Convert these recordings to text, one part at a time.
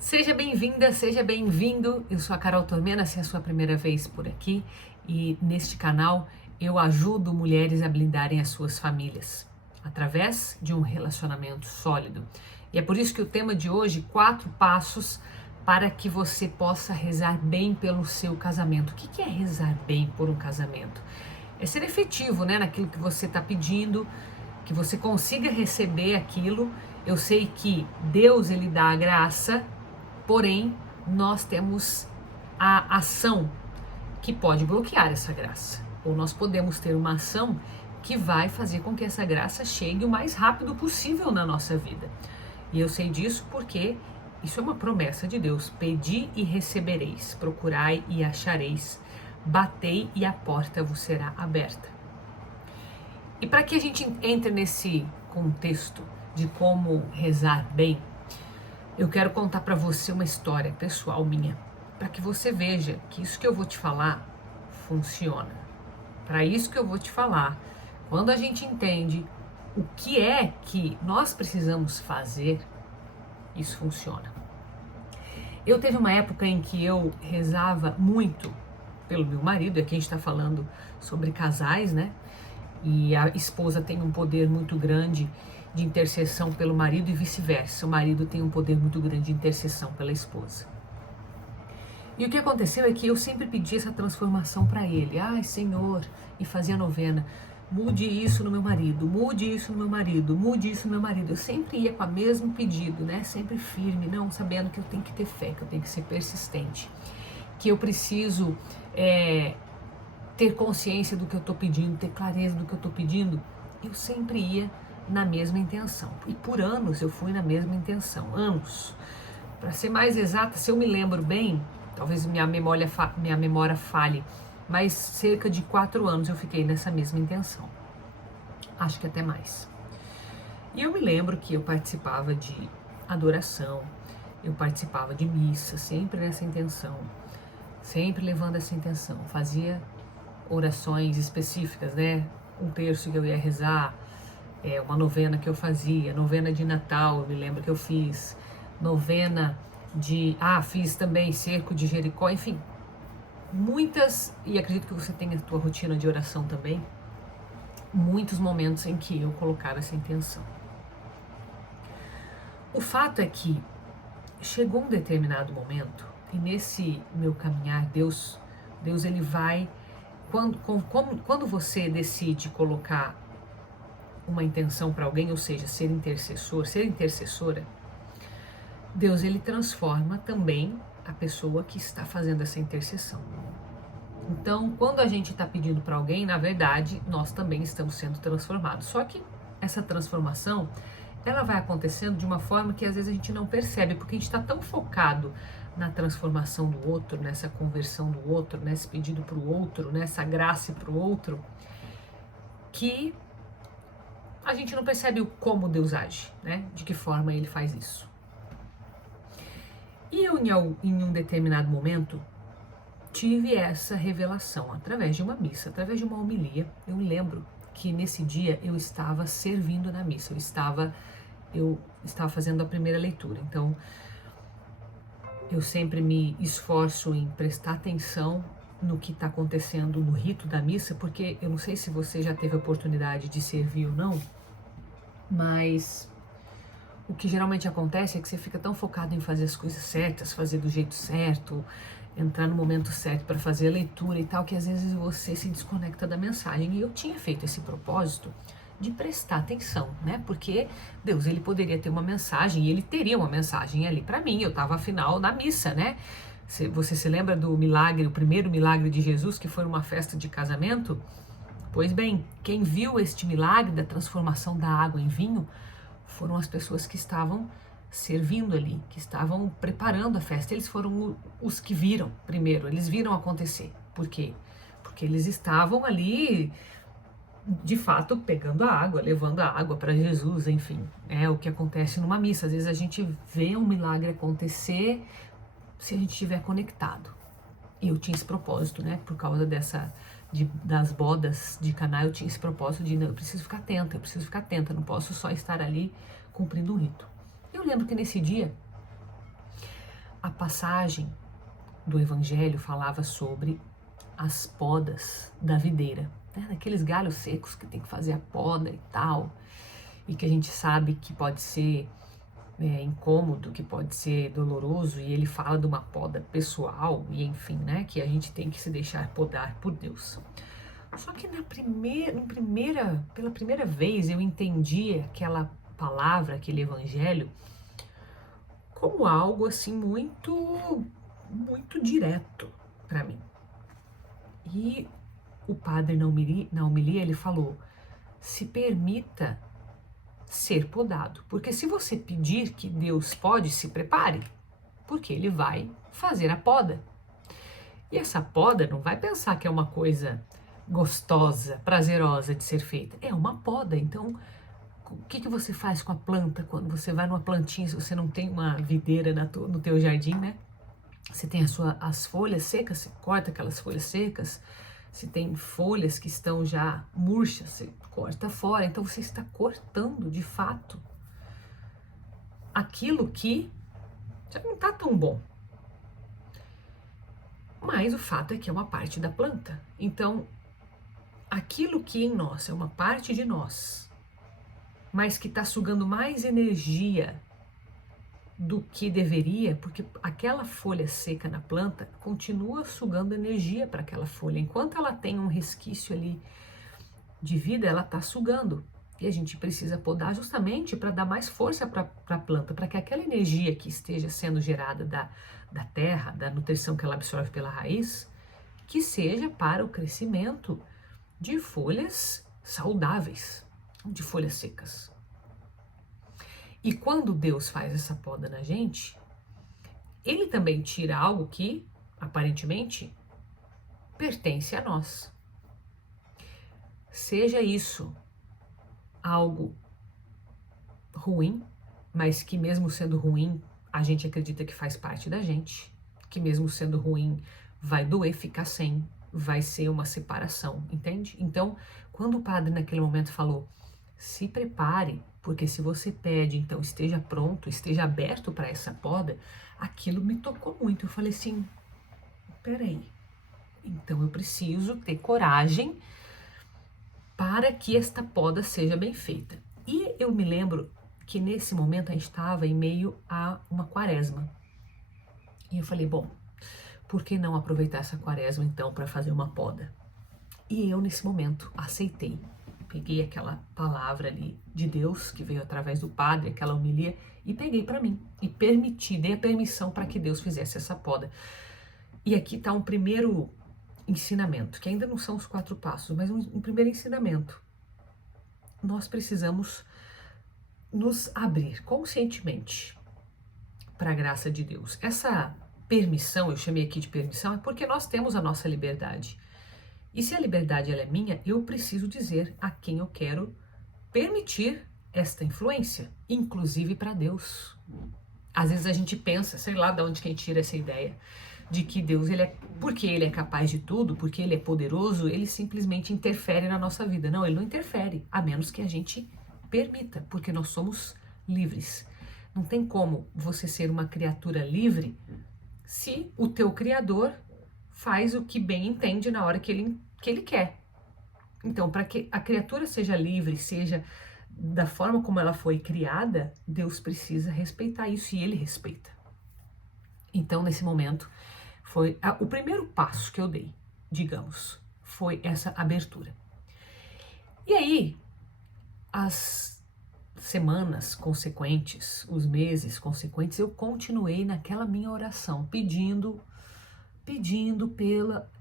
Seja bem-vinda, seja bem-vindo. Eu sou a Carol Tormena, se é a sua primeira vez por aqui, e neste canal eu ajudo mulheres a blindarem as suas famílias através de um relacionamento sólido. E é por isso que o tema de hoje, 4 passos para que você possa rezar bem pelo seu casamento. O que é rezar bem por um casamento? É ser efetivo, né, naquilo que você está pedindo, que você consiga receber aquilo. Eu sei que Deus, ele dá a graça, porém nós temos a ação que pode bloquear essa graça, ou nós podemos ter uma ação que vai fazer com que essa graça chegue o mais rápido possível na nossa vida. E eu sei disso porque isso é uma promessa de Deus: pedi e recebereis, procurai e achareis, batei e a porta vos será aberta. E para que a gente entre nesse contexto de como rezar bem, eu quero contar para você uma história pessoal minha, para que você veja que isso que eu vou te falar funciona. Para isso que eu vou te falar, quando a gente entende o que é que nós precisamos fazer, isso funciona. Eu teve uma época em que eu rezava muito pelo meu marido, e aqui a gente está falando sobre casais, né? E a esposa tem um poder muito grande de intercessão pelo marido e vice-versa. O marido tem um poder muito grande de intercessão pela esposa. E o que aconteceu é que eu sempre pedi essa transformação para ele. Ai, Senhor, e fazia novena. Mude isso no meu marido, mude isso no meu marido, mude isso no meu marido. Eu sempre ia com o mesmo pedido, né? Sempre firme, não sabendo que eu tenho que ter fé, que eu tenho que ser persistente, que eu preciso ter consciência do que eu estou pedindo, ter clareza do que eu estou pedindo. Eu sempre ia na mesma intenção. E por anos eu fui na mesma intenção. Anos. Para ser mais exata, se eu me lembro bem, talvez minha memória falhe, mas cerca de 4 anos eu fiquei nessa mesma intenção. Acho que até mais. E eu me lembro que eu participava de adoração, eu participava de missa, sempre nessa intenção, sempre levando essa intenção. Fazia orações específicas, né? Um terço que eu ia rezar, uma novena que eu fazia, novena de Natal, eu me lembro que eu fiz, novena de... fiz também cerco de Jericó, enfim, muitas, e acredito que você tenha a tua rotina de oração também, muitos momentos em que eu colocava essa intenção. O fato é que chegou um determinado momento, e nesse meu caminhar, Deus ele vai... Quando você decide colocar uma intenção para alguém, ou seja, ser intercessor, ser intercessora, Deus ele transforma também a pessoa que está fazendo essa intercessão. Então, quando a gente está pedindo para alguém, na verdade, nós também estamos sendo transformados. Só que essa transformação, ela vai acontecendo de uma forma que às vezes a gente não percebe, porque a gente está tão focado na transformação do outro, nessa conversão do outro, nesse pedido para o outro, nessa graça para o outro, que a gente não percebe como Deus age, né? De que forma ele faz isso. E eu, em um determinado momento, tive essa revelação através de uma missa, através de uma homilia. Eu lembro que nesse dia eu estava servindo na missa, eu estava fazendo a primeira leitura. Então, eu sempre me esforço em prestar atenção no que está acontecendo no rito da missa, porque eu não sei se você já teve a oportunidade de servir ou não, mas o que geralmente acontece é que você fica tão focado em fazer as coisas certas, fazer do jeito certo, entrar no momento certo para fazer a leitura e tal, que às vezes você se desconecta da mensagem. E eu tinha feito esse propósito de prestar atenção, né? Porque Deus, ele poderia ter uma mensagem, e ele teria uma mensagem ali para mim. Eu estava afinal na missa, né? Você se lembra do milagre, o primeiro milagre de Jesus, que foi uma festa de casamento? Pois bem, quem viu este milagre da transformação da água em vinho foram as pessoas que estavam servindo ali, que estavam preparando a festa. Eles foram os que viram primeiro, eles viram acontecer. Por quê? Porque eles estavam ali, de fato, pegando a água, levando a água para Jesus, enfim. É o que acontece numa missa. Às vezes a gente vê um milagre acontecer se a gente estiver conectado. E eu tinha esse propósito, né? Por causa das bodas de Caná, eu tinha esse propósito de, não, eu preciso ficar atenta, não posso só estar ali cumprindo um rito. Eu lembro que nesse dia, a passagem do Evangelho falava sobre as podas da videira, né? Daqueles galhos secos que tem que fazer a poda e tal, e que a gente sabe que pode ser incômodo, que pode ser doloroso, e ele fala de uma poda pessoal, e enfim, né, que a gente tem que se deixar podar por Deus. Só que pela primeira vez eu entendi aquela palavra, aquele evangelho, como algo assim muito direto para mim. E o padre na homilia ele falou: se permita ser podado, porque se você pedir que Deus pode, se prepare, porque ele vai fazer a poda. E essa poda não vai pensar que é uma coisa gostosa, prazerosa de ser feita. É uma poda. Então, o que você faz com a planta quando você vai numa plantinha, se você não tem uma videira no teu jardim, né? Você tem as folhas secas, você corta aquelas folhas secas. Se tem folhas que estão já murchas, você corta fora. Então, você está cortando, de fato, aquilo que já não está tão bom. Mas o fato é que é uma parte da planta. Então, aquilo que em nós é uma parte de nós, mas que está sugando mais energia do que deveria, porque aquela folha seca na planta continua sugando energia para aquela folha. Enquanto ela tem um resquício ali de vida, ela está sugando. E a gente precisa podar justamente para dar mais força para a planta, para que aquela energia que esteja sendo gerada da terra, da nutrição que ela absorve pela raiz, que seja para o crescimento de folhas saudáveis, de folhas secas. E quando Deus faz essa poda na gente, ele também tira algo que, aparentemente, pertence a nós. Seja isso algo ruim, mas que mesmo sendo ruim, a gente acredita que faz parte da gente, que mesmo sendo ruim, vai doer ficar sem, vai ser uma separação, entende? Então, quando o padre naquele momento falou, se prepare, porque se você pede, então esteja pronto, esteja aberto para essa poda, aquilo me tocou muito. Eu falei assim, peraí, então eu preciso ter coragem para que esta poda seja bem feita. E eu me lembro que nesse momento a gente estava em meio a uma quaresma. E eu falei, bom, por que não aproveitar essa quaresma então para fazer uma poda? E eu nesse momento aceitei. Peguei aquela palavra ali de Deus que veio através do padre, aquela homilia, e peguei para mim. E dei a permissão para que Deus fizesse essa poda. E aqui está um primeiro ensinamento, que ainda não são os 4 passos, mas um primeiro ensinamento. Nós precisamos nos abrir conscientemente para a graça de Deus. Essa permissão, eu chamei aqui de permissão, é porque nós temos a nossa liberdade. E se a liberdade ela é minha, eu preciso dizer a quem eu quero permitir esta influência, inclusive para Deus. Às vezes a gente pensa, sei lá de onde quem tira essa ideia, de que Deus, porque ele é capaz de tudo, porque ele é poderoso, ele simplesmente interfere na nossa vida. Não, ele não interfere, a menos que a gente permita, porque nós somos livres. Não tem como você ser uma criatura livre se o teu Criador faz o que bem entende na hora que ele quer. Então, para que a criatura seja livre, seja da forma como ela foi criada, Deus precisa respeitar isso e ele respeita. Então, nesse momento, foi o primeiro passo que eu dei, digamos, foi essa abertura. E aí, as semanas consequentes, os meses consequentes, eu continuei naquela minha oração,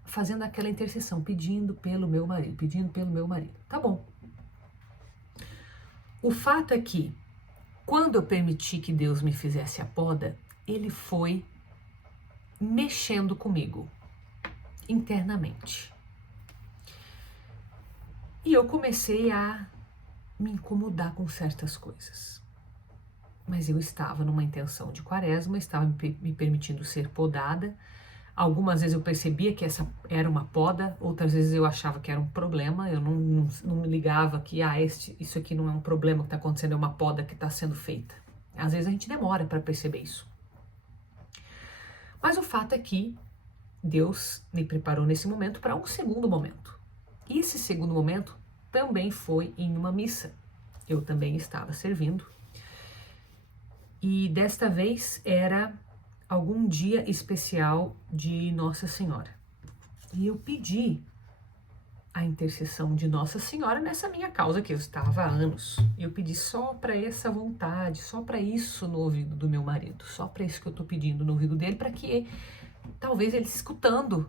fazendo aquela intercessão, pedindo pelo meu marido. Tá bom. O fato é que, quando eu permiti que Deus me fizesse a poda, ele foi mexendo comigo, internamente. E eu comecei a me incomodar com certas coisas. Mas eu estava numa intenção de quaresma, estava me permitindo ser podada. Algumas vezes eu percebia que essa era uma poda, outras vezes eu achava que era um problema, eu não me ligava que isso aqui não é um problema que está acontecendo, é uma poda que está sendo feita. Às vezes a gente demora para perceber isso. Mas o fato é que Deus me preparou nesse momento para um segundo momento. E esse segundo momento também foi em uma missa. Eu também estava servindo. E desta vez era algum dia especial de Nossa Senhora. E eu pedi a intercessão de Nossa Senhora nessa minha causa que eu estava há anos. Eu pedi só para essa vontade, só para isso no ouvido do meu marido, só para isso que eu estou pedindo no ouvido dele, para que talvez ele escutando,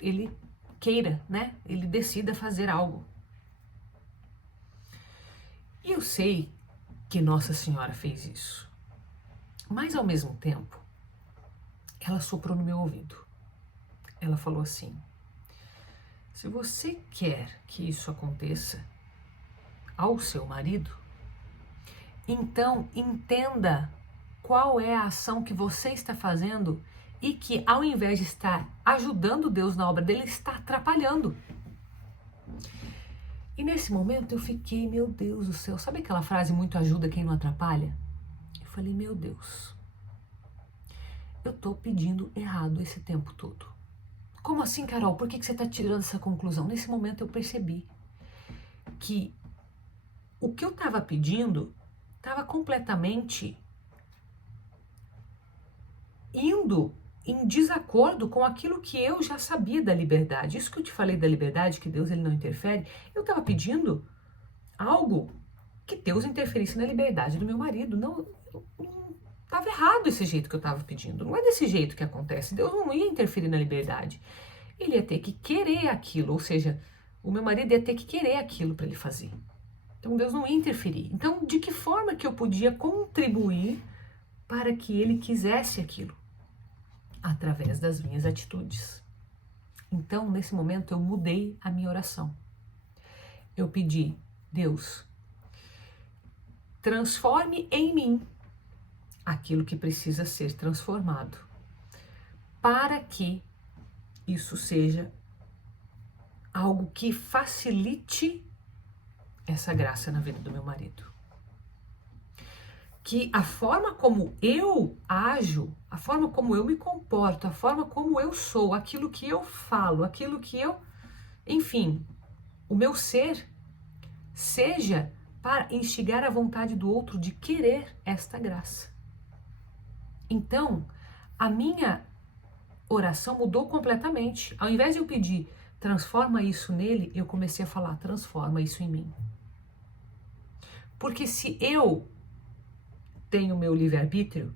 ele queira, né? Ele decida fazer algo. E eu sei que Nossa Senhora fez isso. Mas ao mesmo tempo, ela soprou no meu ouvido. Ela falou assim: se você quer que isso aconteça ao seu marido, então entenda qual é a ação que você está fazendo e que, ao invés de estar ajudando Deus na obra dele, está atrapalhando. E nesse momento eu fiquei, meu Deus do céu, sabe aquela frase, muito ajuda quem não atrapalha? Eu falei, meu Deus, eu estou pedindo errado esse tempo todo. Como assim, Carol? Por que você está tirando essa conclusão? Nesse momento eu percebi que o que eu estava pedindo estava completamente indo em desacordo com aquilo que eu já sabia da liberdade. Isso que eu te falei da liberdade, que Deus ele não interfere, eu estava pedindo algo que Deus interferisse na liberdade do meu marido. Não estava errado esse jeito que eu estava pedindo. Não é desse jeito que acontece. Deus não ia interferir na liberdade. Ele ia ter que querer aquilo, ou seja, o meu marido ia ter que querer aquilo para ele fazer. Então Deus não ia interferir. Então, de que forma que eu podia contribuir para que ele quisesse aquilo? Através das minhas atitudes. Então, nesse momento, eu mudei a minha oração. Eu pedi, Deus, transforme em mim aquilo que precisa ser transformado, para que isso seja algo que facilite essa graça na vida do meu marido. Que a forma como eu ajo, a forma como eu me comporto, a forma como eu sou, aquilo que eu falo, aquilo que eu, enfim, o meu ser, seja para instigar a vontade do outro de querer esta graça. Então, a minha oração mudou completamente. Ao invés de eu pedir, transforma isso nele, eu comecei a falar, transforma isso em mim. Porque se eu tenho meu livre-arbítrio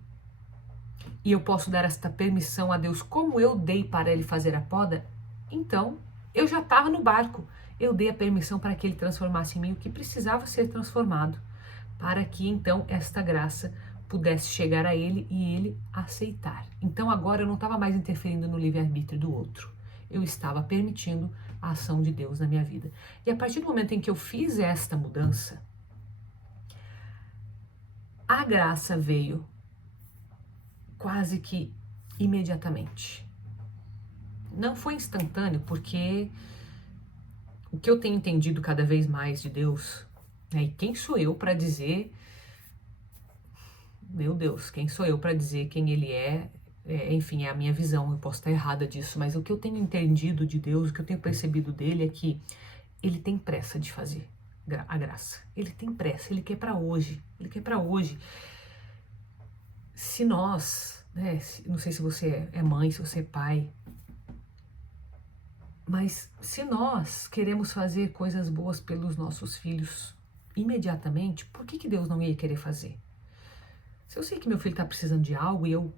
e eu posso dar esta permissão a Deus como eu dei para ele fazer a poda, então eu já estava no barco. Eu dei a permissão para que ele transformasse em mim o que precisava ser transformado, para que então esta graça pudesse chegar a ele e ele aceitar. Então agora eu não estava mais interferindo no livre-arbítrio do outro. Eu estava permitindo a ação de Deus na minha vida. E a partir do momento em que eu fiz esta mudança, a graça veio quase que imediatamente. Não foi instantâneo, porque o que eu tenho entendido cada vez mais de Deus, né, e quem sou eu para dizer, meu Deus, quem sou eu para dizer quem Ele é, enfim, é a minha visão, eu posso estar errada disso, mas o que eu tenho entendido de Deus, o que eu tenho percebido dele é que Ele tem pressa de fazer a graça. Ele tem pressa, Ele quer para hoje, Ele quer para hoje. Se nós, né, não sei se você é mãe, se você é pai, mas se nós queremos fazer coisas boas pelos nossos filhos imediatamente, por que Deus não ia querer fazer? Se eu sei que meu filho está precisando de algo e eu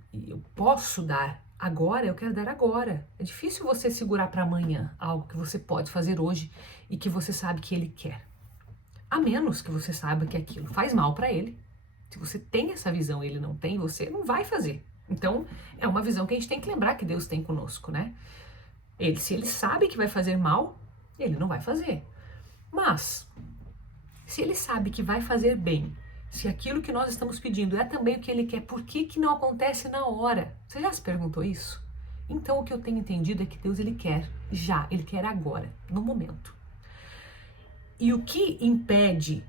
posso dar agora, eu quero dar agora. É difícil você segurar para amanhã algo que você pode fazer hoje e que você sabe que ele quer. A menos que você saiba que aquilo faz mal para ele. Se você tem essa visão e ele não tem, você não vai fazer. Então, é uma visão que a gente tem que lembrar que Deus tem conosco, né? Se ele sabe que vai fazer mal, ele não vai fazer. Mas, se ele sabe que vai fazer bem, se aquilo que nós estamos pedindo é também o que ele quer, por que não acontece na hora? Você já se perguntou isso? Então, o que eu tenho entendido é que Deus, ele quer já, ele quer agora, no momento. E o que impede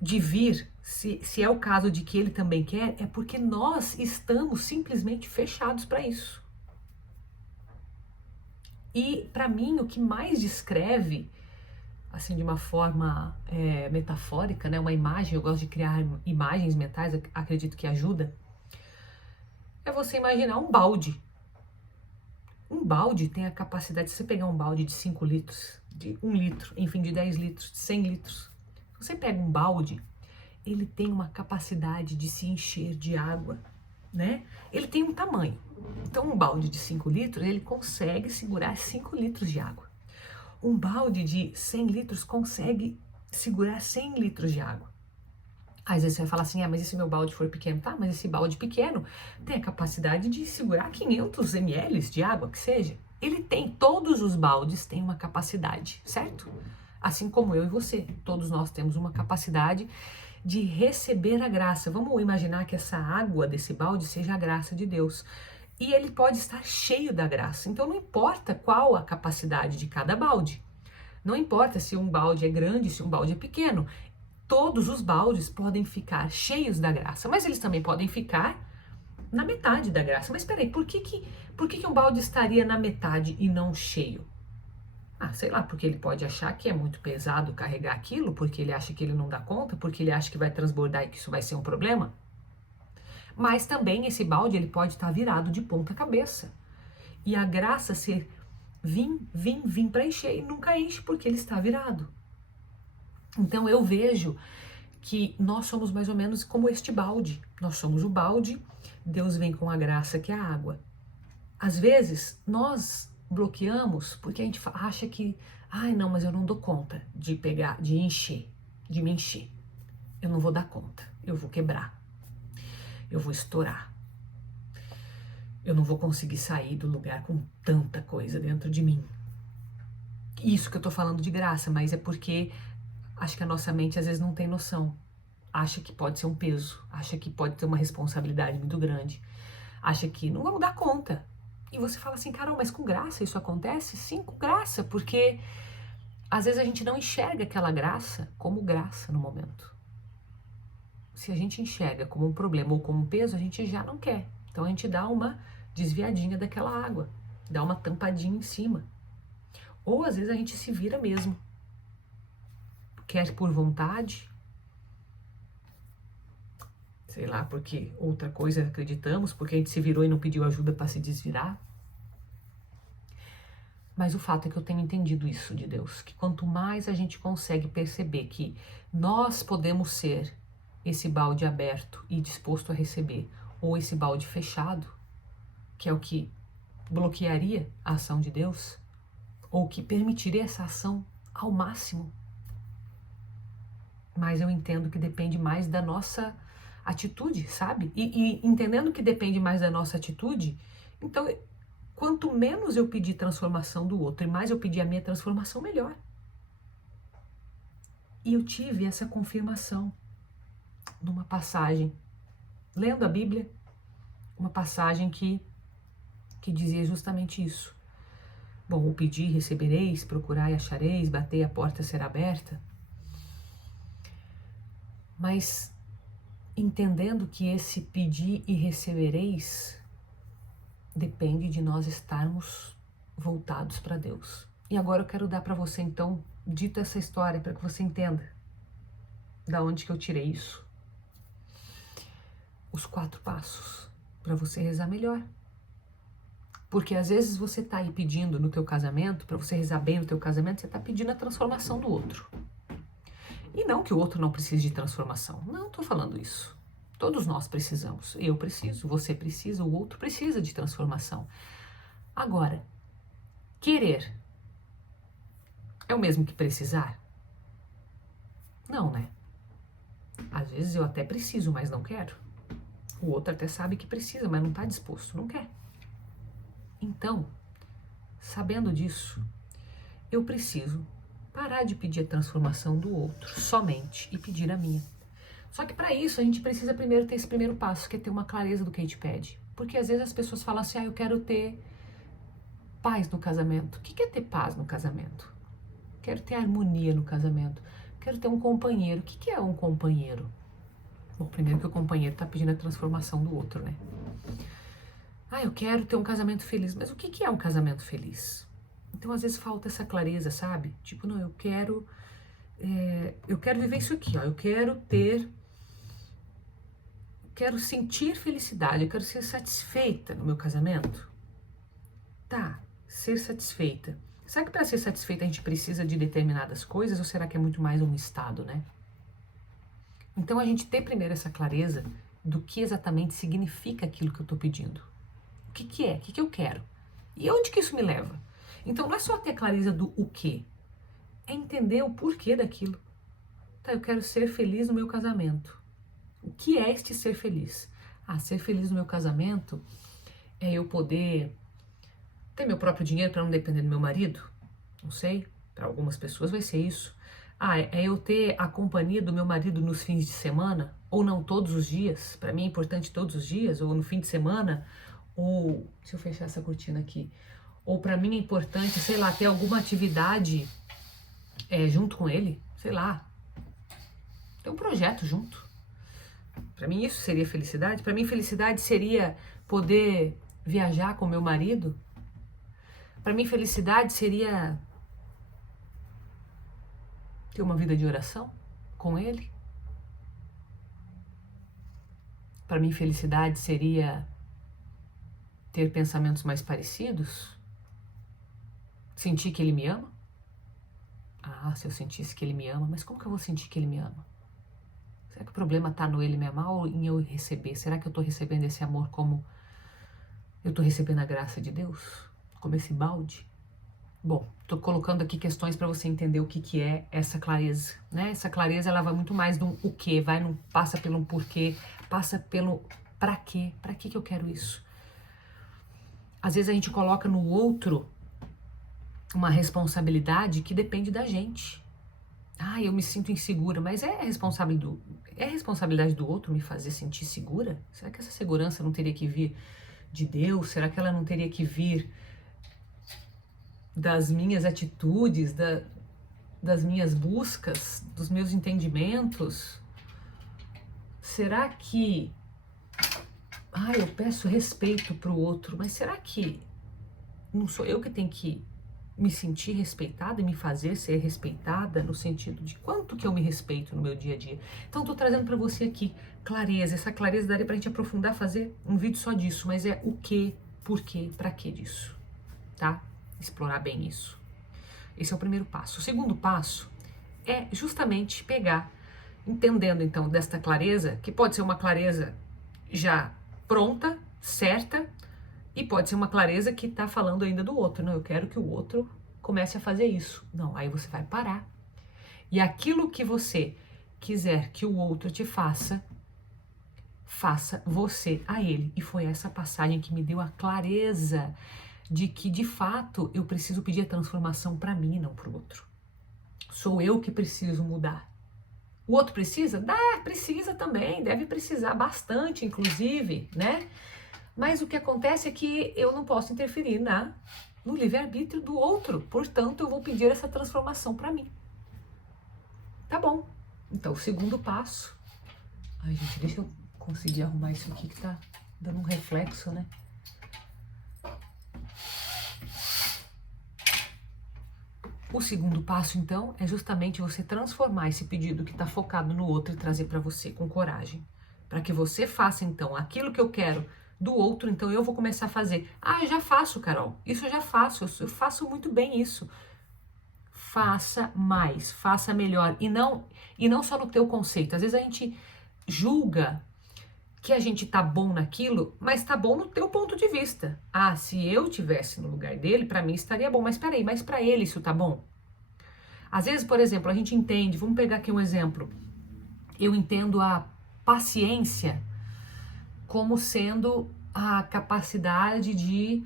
de vir, se é o caso de que ele também quer, é porque nós estamos simplesmente fechados para isso. E para mim o que mais descreve, assim de uma forma metafórica, né, uma imagem, eu gosto de criar imagens mentais, acredito que ajuda, é você imaginar um balde. Um balde tem a capacidade, se você pegar um balde de 5 litros, de 1 litro, enfim, de 10 litros, de 100 litros, você pega um balde, ele tem uma capacidade de se encher de água, né? Ele tem um tamanho. Então, um balde de 5 litros, ele consegue segurar 5 litros de água. Um balde de 100 litros consegue segurar 100 litros de água. Às vezes você vai falar assim, mas e se meu balde for pequeno? Tá, mas esse balde pequeno tem a capacidade de segurar 500 ml de água, que seja. Ele tem, todos os baldes têm uma capacidade, certo? Assim como eu e você, todos nós temos uma capacidade de receber a graça. Vamos imaginar que essa água desse balde seja a graça de Deus. E ele pode estar cheio da graça. Então não importa qual a capacidade de cada balde. Não importa se um balde é grande, se um balde é pequeno. Todos os baldes podem ficar cheios da graça, mas eles também podem ficar na metade da graça. Mas espera aí, por que um balde estaria na metade e não cheio? Sei lá, porque ele pode achar que é muito pesado carregar aquilo, porque ele acha que ele não dá conta, porque ele acha que vai transbordar e que isso vai ser um problema. Mas também esse balde ele pode estar virado de ponta cabeça. E a graça ser vim para encher e nunca enche porque ele está virado. Então eu vejo que nós somos mais ou menos como este balde. Nós somos o balde, Deus vem com a graça que é a água. Às vezes nós bloqueamos porque a gente acha que, não, mas eu não dou conta de pegar, de encher, de me encher. Eu não vou dar conta, eu vou quebrar, eu vou estourar. Eu não vou conseguir sair do lugar com tanta coisa dentro de mim. Isso que eu tô falando de graça, mas é porque acho que a nossa mente às vezes não tem noção. Acha que pode ser um peso, acha que pode ter uma responsabilidade muito grande, acha que não vamos dar conta. E você fala assim, Carol, mas com graça isso acontece? Sim, com graça, porque às vezes a gente não enxerga aquela graça como graça no momento. Se a gente enxerga como um problema ou como um peso, a gente já não quer. Então a gente dá uma desviadinha daquela água, dá uma tampadinha em cima. Ou às vezes a gente se vira mesmo. Quer por vontade, sei lá, porque outra coisa acreditamos, porque a gente se virou e não pediu ajuda para se desvirar. Mas o fato é que eu tenho entendido isso de Deus, que quanto mais a gente consegue perceber que nós podemos ser esse balde aberto e disposto a receber, ou esse balde fechado, que é o que bloquearia a ação de Deus, ou que permitiria essa ação ao máximo. Mas eu entendo que depende mais da nossa atitude, sabe? E entendendo que depende mais da nossa atitude, então quanto menos eu pedir transformação do outro e mais eu pedir a minha transformação, melhor. E eu tive essa confirmação numa passagem, lendo a Bíblia, uma passagem que dizia justamente isso. Bom, o pedir recebereis, procurai achareis, batei a porta será aberta. Mas entendendo que esse pedir e recebereis depende de nós estarmos voltados para Deus. E agora eu quero dar para você, então, dito essa história, para que você entenda da onde que eu tirei isso. Os 4 passos para você rezar melhor. Porque às vezes você está aí pedindo no teu casamento, para você rezar bem no teu casamento, você está pedindo a transformação do outro. E não que o outro não precise de transformação. Não estou falando isso. Todos nós precisamos. Eu preciso, você precisa, o outro precisa de transformação. Agora, querer é o mesmo que precisar? Não, né? Às vezes eu até preciso, mas não quero. O outro até sabe que precisa, mas não está disposto, não quer. Então, sabendo disso, eu preciso parar de pedir a transformação do outro somente e pedir a minha. Só que para isso a gente precisa primeiro ter esse primeiro passo, que é ter uma clareza do que a gente pede. Porque às vezes as pessoas falam assim, eu quero ter paz no casamento. O que é ter paz no casamento? Quero ter harmonia no casamento. Quero ter um companheiro. O que é um companheiro? Bom, primeiro que o companheiro está pedindo a transformação do outro, né? Eu quero ter um casamento feliz. Mas o que é um casamento feliz? Então, às vezes, falta essa clareza, sabe? Tipo, não, eu quero viver isso aqui, ó. Eu quero sentir felicidade, eu quero ser satisfeita no meu casamento. Tá, ser satisfeita. Será que para ser satisfeita a gente precisa de determinadas coisas ou será que é muito mais um estado, né? Então, a gente ter primeiro essa clareza do que exatamente significa aquilo que eu estou pedindo. O que é? O que eu quero? E onde que isso me leva? Então, não é só ter clareza do o que, é entender o porquê daquilo. Tá, eu quero ser feliz no meu casamento. O que é este ser feliz? Ser feliz no meu casamento é eu poder ter meu próprio dinheiro para não depender do meu marido? Não sei, para algumas pessoas vai ser isso. É eu ter a companhia do meu marido nos fins de semana, ou não todos os dias, para mim é importante todos os dias, ou no fim de semana, ou, deixa eu fechar essa cortina aqui, ou para mim é importante, sei lá, ter alguma atividade junto com ele, sei lá, ter um projeto junto. Para mim isso seria felicidade. Para mim felicidade seria poder viajar com meu marido. Para mim felicidade seria ter uma vida de oração com ele. Para mim felicidade seria ter pensamentos mais parecidos. Sentir que ele me ama. Se eu sentisse que ele me ama, mas como que eu vou sentir que ele me ama? Será que o problema está no ele me amar ou em eu receber? Será que eu estou recebendo esse amor como eu estou recebendo a graça de Deus? Como esse balde? Bom, estou colocando aqui questões para você entender o que é essa clareza, né? Essa clareza, ela vai muito mais do o que, passa pelo porquê, passa pelo para quê? Para que eu quero isso? Às vezes a gente coloca no outro uma responsabilidade que depende da gente. Eu me sinto insegura, mas é responsabilidade do outro me fazer sentir segura? Será que essa segurança não teria que vir de Deus? Será que ela não teria que vir das minhas atitudes, das minhas buscas, dos meus entendimentos? Será que eu peço respeito para o outro, mas será que não sou eu que tenho que me sentir respeitada e me fazer ser respeitada no sentido de quanto que eu me respeito no meu dia a dia? Então, estou trazendo para você aqui clareza. Essa clareza daria para a gente aprofundar, fazer um vídeo só disso, mas é o que, por quê, para que disso, tá? Explorar bem isso. Esse é o primeiro passo. O segundo passo é justamente pegar, entendendo então desta clareza, que pode ser uma clareza já pronta, certa, e pode ser uma clareza que está falando ainda do outro. Não, eu quero que o outro comece a fazer isso. Não, aí você vai parar. E aquilo que você quiser que o outro te faça, faça você a ele. E foi essa passagem que me deu a clareza de que, de fato, eu preciso pedir a transformação para mim e não para o outro. Sou eu que preciso mudar. O outro precisa? Precisa também, deve precisar bastante, inclusive, né? Mas o que acontece é que eu não posso interferir no livre-arbítrio do outro. Portanto, eu vou pedir essa transformação para mim. Tá bom. Então, o segundo passo... gente, deixa eu conseguir arrumar isso aqui que tá dando um reflexo, né? O segundo passo, então, é justamente você transformar esse pedido que está focado no outro e trazer para você com coragem. Para que você faça, então, aquilo que eu quero do outro, então eu vou começar a fazer. Eu já faço, Carol. Isso eu já faço. Eu faço muito bem isso. Faça mais, faça melhor. E não só no teu conceito. Às vezes a gente julga que a gente tá bom naquilo, mas tá bom no teu ponto de vista. Se eu tivesse no lugar dele, para mim estaria bom. Mas peraí, mas para ele isso tá bom? Às vezes, por exemplo, a gente entende, vamos pegar aqui um exemplo. Eu entendo a paciência como sendo a capacidade de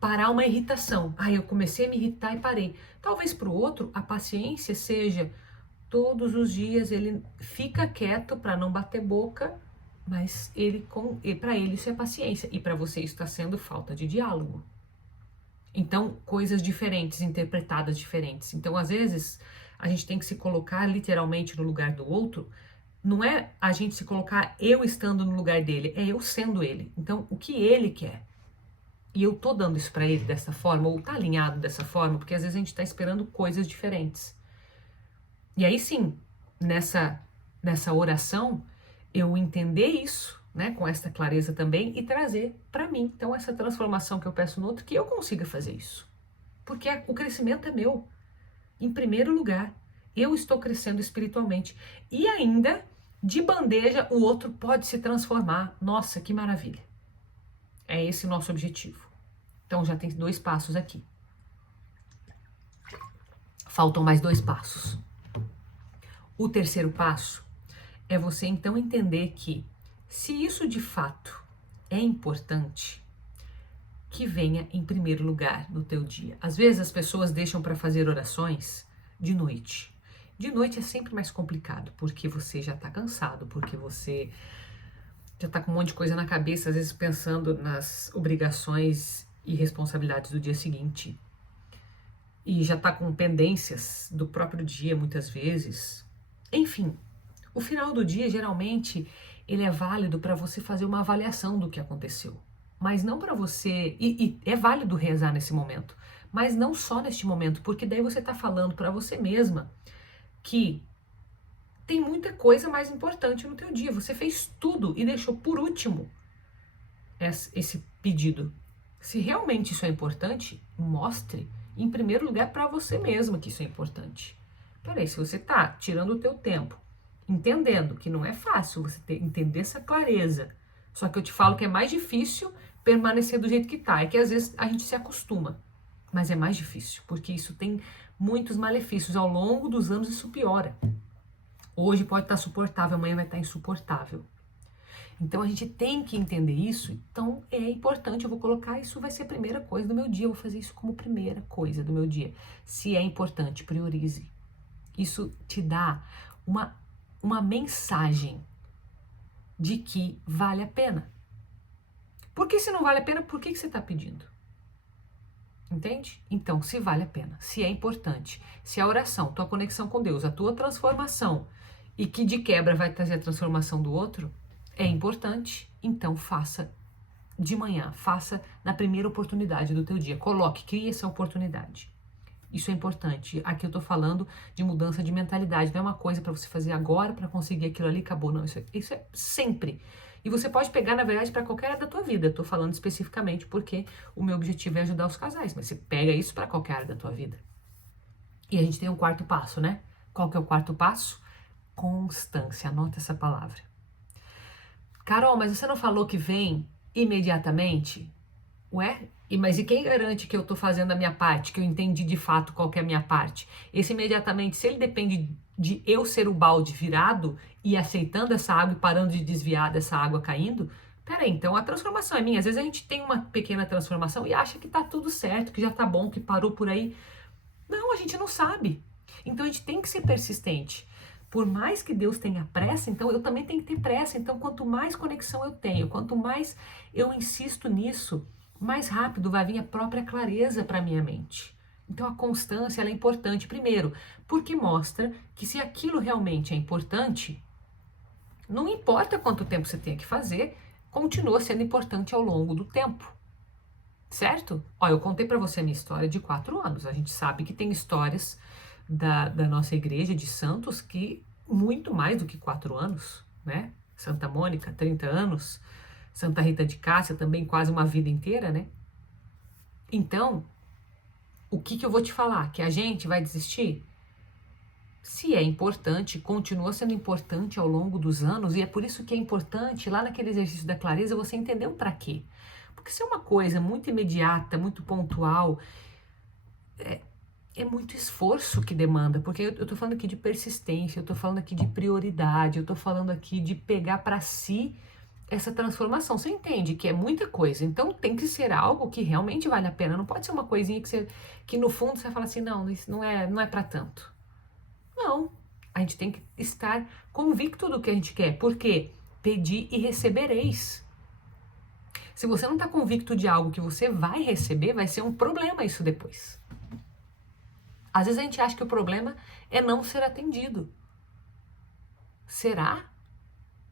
parar uma irritação. Eu comecei a me irritar e parei. Talvez para o outro a paciência seja todos os dias ele fica quieto para não bater boca, mas para ele isso é paciência e para você isso está sendo falta de diálogo. Então, coisas diferentes, interpretadas diferentes. Então, às vezes, a gente tem que se colocar literalmente no lugar do outro, não é a gente se colocar eu estando no lugar dele, é eu sendo ele. Então, o que ele quer? E eu tô dando isso para ele dessa forma, ou tá alinhado dessa forma, porque às vezes a gente tá esperando coisas diferentes. E aí sim, nessa oração, eu entender isso, né, com esta clareza também, e trazer para mim, então, essa transformação que eu peço no outro, que eu consiga fazer isso. Porque o crescimento é meu. Em primeiro lugar, eu estou crescendo espiritualmente. E ainda, de bandeja, o outro pode se transformar. Nossa, que maravilha. É esse o nosso objetivo. Então já tem 2 passos aqui. Faltam mais 2 passos. O terceiro passo é você então entender que, se isso de fato é importante, que venha em primeiro lugar no teu dia. Às vezes as pessoas deixam para fazer orações de noite. De noite é sempre mais complicado, porque você já está cansado, porque você já está com um monte de coisa na cabeça, às vezes pensando nas obrigações e responsabilidades do dia seguinte. E já está com pendências do próprio dia, muitas vezes. Enfim, o final do dia, geralmente, ele é válido para você fazer uma avaliação do que aconteceu. Mas não para você... E é válido rezar nesse momento. Mas não só neste momento, porque daí você está falando para você mesma que tem muita coisa mais importante no teu dia. Você fez tudo e deixou por último esse pedido. Se realmente isso é importante, mostre em primeiro lugar para você mesma que isso é importante. Peraí, se você está tirando o teu tempo, entendendo que não é fácil você entender essa clareza, só que eu te falo que é mais difícil permanecer do jeito que tá, é que às vezes a gente se acostuma, mas é mais difícil, porque isso tem muitos malefícios, ao longo dos anos isso piora. Hoje pode estar suportável, amanhã vai estar insuportável. Então a gente tem que entender isso, então é importante, eu vou colocar, isso vai ser a primeira coisa do meu dia, eu vou fazer isso como primeira coisa do meu dia. Se é importante, priorize. Isso te dá uma mensagem de que vale a pena. Porque se não vale a pena, por que você está pedindo? Entende? Então, se vale a pena, se é importante, se a oração, tua conexão com Deus, a tua transformação, e que de quebra vai trazer a transformação do outro, é importante, então faça de manhã, faça na primeira oportunidade do teu dia. Coloque, crie essa oportunidade. Isso é importante. Aqui eu tô falando de mudança de mentalidade. Não é uma coisa para você fazer agora para conseguir aquilo ali, acabou. Não, isso é sempre. E você pode pegar, na verdade, para qualquer área da tua vida. Eu tô falando especificamente porque o meu objetivo é ajudar os casais. Mas você pega isso para qualquer área da tua vida. E a gente tem um 4º passo, né? Qual que é o 4º passo? Constância. Anota essa palavra. Carol, mas você não falou que vem imediatamente? Ué? Mas e quem garante que eu estou fazendo a minha parte, que eu entendi de fato qual que é a minha parte? Esse imediatamente, se ele depende de eu ser o balde virado e aceitando essa água e parando de desviar dessa água caindo, peraí, então a transformação é minha. Às vezes a gente tem uma pequena transformação e acha que tá tudo certo, que já tá bom, que parou por aí. Não, a gente não sabe. Então a gente tem que ser persistente. Por mais que Deus tenha pressa, então eu também tenho que ter pressa. Então quanto mais conexão eu tenho, quanto mais eu insisto nisso, mais rápido vai vir a própria clareza para a minha mente. Então a constância ela é importante, primeiro, porque mostra que se aquilo realmente é importante, não importa quanto tempo você tenha que fazer, continua sendo importante ao longo do tempo. Certo? Ó, eu contei para você a minha história de 4 anos. A gente sabe que tem histórias da nossa igreja de santos que muito mais do que 4 anos, né? Santa Mônica, 30 anos. Santa Rita de Cássia, também quase uma vida inteira, né? Então, o que eu vou te falar? Que a gente vai desistir? Se é importante, continua sendo importante ao longo dos anos, e é por isso que é importante, lá naquele exercício da clareza, você entender o para quê. Porque se é uma coisa muito imediata, muito pontual, é muito esforço que demanda, porque eu tô falando aqui de persistência, eu tô falando aqui de prioridade, eu tô falando aqui de pegar para si essa transformação. Você entende que é muita coisa, então tem que ser algo que realmente vale a pena. Não pode ser uma coisinha que no fundo você fala assim, não, isso não é para tanto. Não, a gente tem que estar convicto do que a gente quer, porque pedi e recebereis. Se você não está convicto de algo que você vai receber, vai ser um problema isso depois. Às vezes a gente acha que o problema é não ser atendido. Será?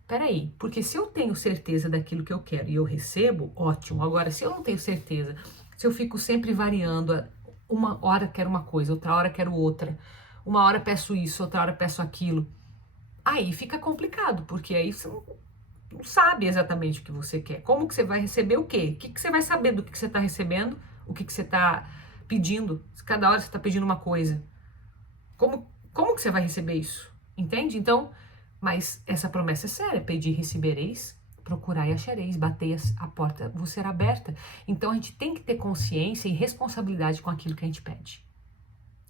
Peraí, porque se eu tenho certeza daquilo que eu quero e eu recebo, ótimo. Agora, se eu não tenho certeza, se eu fico sempre variando, uma hora quero uma coisa, outra hora quero outra, uma hora peço isso, outra hora peço aquilo, aí fica complicado, porque aí você não sabe exatamente o que você quer. Como que você vai receber o quê? O que você vai saber do que você está recebendo, o que você está pedindo? Se cada hora você está pedindo uma coisa, como que você vai receber isso? Entende? Então, mas essa promessa é séria: pedir, recebereis, procurai e achareis, batei, a porta vos será aberta. Então a gente tem que ter consciência e responsabilidade com aquilo que a gente pede.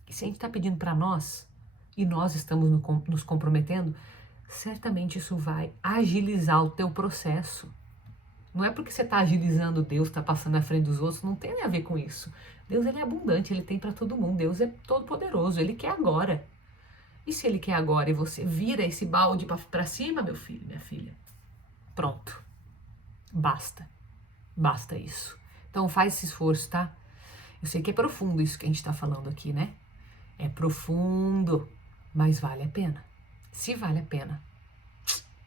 E se a gente está pedindo para nós, e nós estamos nos comprometendo, certamente isso vai agilizar o teu processo. Não é porque você está agilizando Deus, está passando na frente dos outros, não tem a ver com isso. Deus, ele é abundante, ele tem para todo mundo. Deus é todo poderoso, ele quer agora. E se ele quer agora e você vira esse balde para cima, meu filho, minha filha, pronto. Basta. Basta isso. Então faz esse esforço, tá? Eu sei que é profundo isso que a gente está falando aqui, né? É profundo, mas vale a pena. Se vale a pena,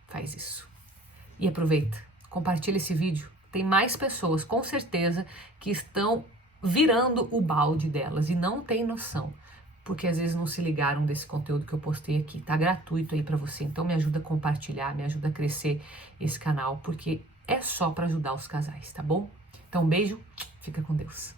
faz isso. E aproveita, compartilha esse vídeo. Tem mais pessoas, com certeza, que estão virando o balde delas e não tem noção, porque às vezes não se ligaram desse conteúdo que eu postei aqui. Tá gratuito aí para você, então me ajuda a compartilhar, me ajuda a crescer esse canal, porque é só para ajudar os casais, tá bom? Então, um beijo, fica com Deus.